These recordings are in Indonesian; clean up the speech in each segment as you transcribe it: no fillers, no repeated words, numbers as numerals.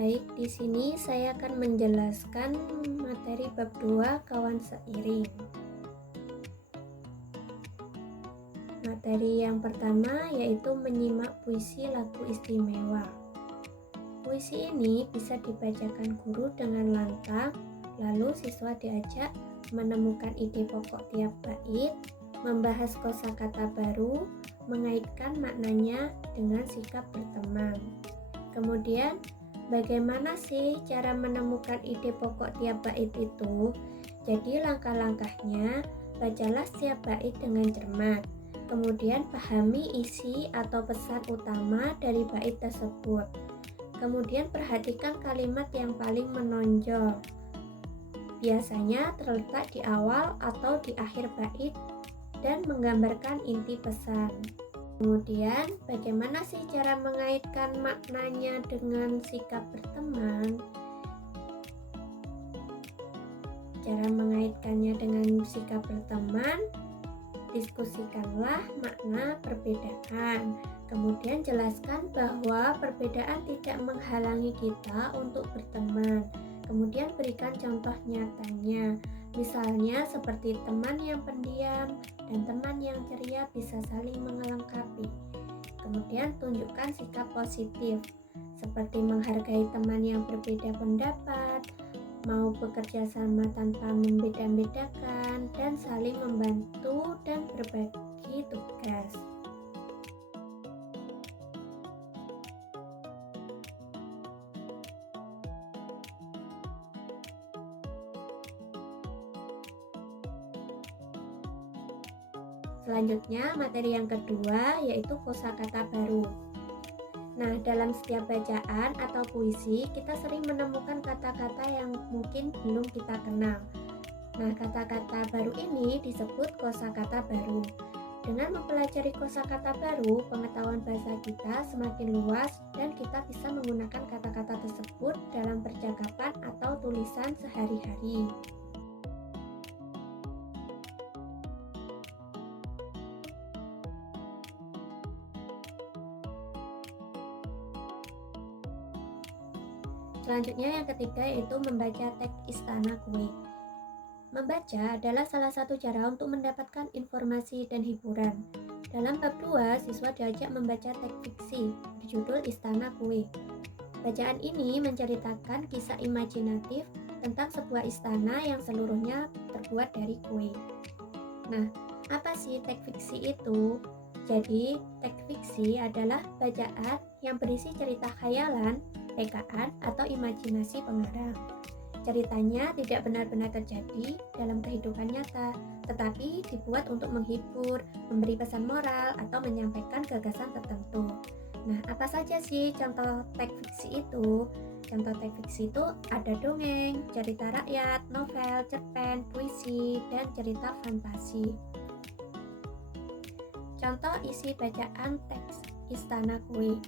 Baik, di sini saya akan menjelaskan materi bab 2 kawan seiring. Materi yang pertama yaitu menyimak puisi lagu istimewa. Puisi ini bisa dibacakan guru dengan lantang, lalu siswa diajak menemukan ide pokok tiap bait, membahas kosakata baru, mengaitkan maknanya dengan sikap berteman. Kemudian, bagaimana sih cara menemukan ide pokok tiap bait itu? Jadi langkah-langkahnya, bacalah setiap bait dengan cermat. Kemudian pahami isi atau pesan utama dari bait tersebut. Kemudian perhatikan kalimat yang paling menonjol. Biasanya terletak di awal atau di akhir bait dan menggambarkan inti pesan. Kemudian, bagaimana sih cara mengaitkan maknanya dengan sikap berteman? Cara mengaitkannya dengan sikap berteman, diskusikanlah makna perbedaan. Kemudian jelaskan bahwa perbedaan tidak menghalangi kita untuk berteman. Kemudian berikan contoh nyatanya. Misalnya seperti teman yang pendiam dan teman yang ceria bisa saling melengkapi. Kemudian tunjukkan sikap positif, seperti menghargai teman yang berbeda pendapat, mau bekerja sama tanpa membeda-bedakan, dan saling membantu dan berbagi tugas. Selanjutnya, materi yang kedua yaitu kosakata baru. Nah, dalam setiap bacaan atau puisi, kita sering menemukan kata-kata yang mungkin belum kita kenal. Nah, kata-kata baru ini disebut kosakata baru. Dengan mempelajari kosakata baru, pengetahuan bahasa kita semakin luas dan kita bisa menggunakan kata-kata tersebut dalam percakapan atau tulisan sehari-hari. Selanjutnya yang ketiga yaitu membaca teks Istana Kue. Membaca adalah salah satu cara untuk mendapatkan informasi dan hiburan. Dalam bab 2, siswa diajak membaca teks fiksi berjudul Istana Kue. Bacaan ini menceritakan kisah imajinatif tentang sebuah istana yang seluruhnya terbuat dari kue. Nah, apa sih teks fiksi itu? Jadi, teks fiksi adalah bacaan yang berisi cerita khayalan, rekaan, atau imajinasi pengarang. Ceritanya tidak benar-benar terjadi dalam kehidupan nyata, tetapi dibuat untuk menghibur, memberi pesan moral, atau menyampaikan gagasan tertentu. Nah, apa saja sih contoh teks fiksi itu? Contoh teks fiksi itu ada dongeng, cerita rakyat, novel, cerpen, puisi, dan cerita fantasi. Contoh isi bacaan teks Istana Kue.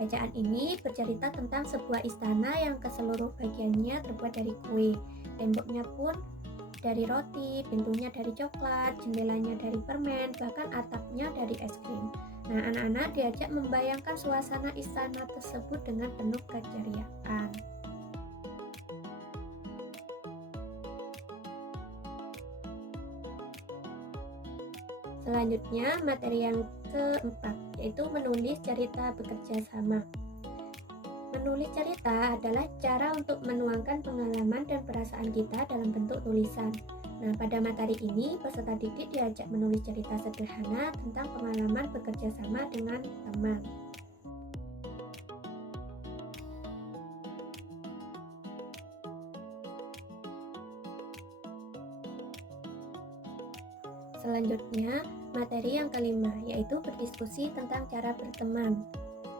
Bacaan ini bercerita tentang sebuah istana yang keseluruh bagiannya terbuat dari kue. Temboknya pun dari roti, pintunya dari coklat, jendelanya dari permen, bahkan atapnya dari es krim. Nah, anak-anak diajak membayangkan suasana istana tersebut dengan penuh keceriaan. Selanjutnya, materi yang keempat, yaitu menulis cerita bekerja sama. Menulis cerita adalah cara untuk menuangkan pengalaman dan perasaan kita dalam bentuk tulisan. Nah, pada materi ini, peserta didik diajak menulis cerita sederhana tentang pengalaman bekerja sama dengan teman. Selanjutnya, materi yang kelima, yaitu berdiskusi tentang cara berteman.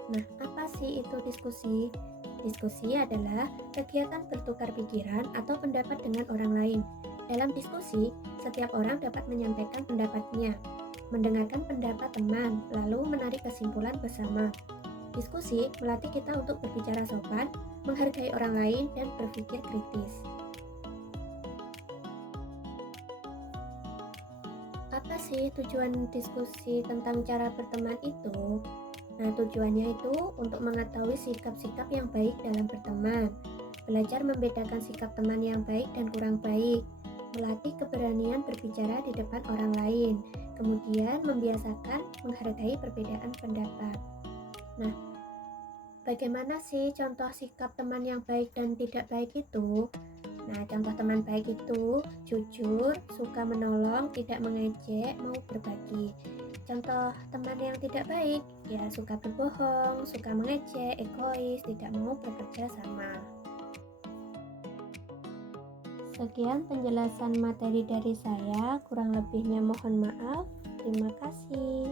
Nah, apa sih itu diskusi? Diskusi adalah kegiatan bertukar pikiran atau pendapat dengan orang lain. Dalam diskusi, setiap orang dapat menyampaikan pendapatnya, mendengarkan pendapat teman, lalu menarik kesimpulan bersama. Diskusi melatih kita untuk berbicara sopan, menghargai orang lain, dan berpikir kritis. Apa sih tujuan diskusi tentang cara berteman itu? Nah, tujuannya itu untuk mengetahui sikap-sikap yang baik dalam berteman, belajar membedakan sikap teman yang baik dan kurang baik, melatih keberanian berbicara di depan orang lain, kemudian membiasakan menghargai perbedaan pendapat. Nah, bagaimana sih contoh sikap teman yang baik dan tidak baik itu? Nah, contoh teman baik itu jujur, suka menolong, tidak mengejek, mau berbagi. Contoh teman yang tidak baik, ya suka berbohong, suka mengejek, egois, tidak mau bekerja sama. Sekian penjelasan materi dari saya, kurang lebihnya mohon maaf. Terima kasih.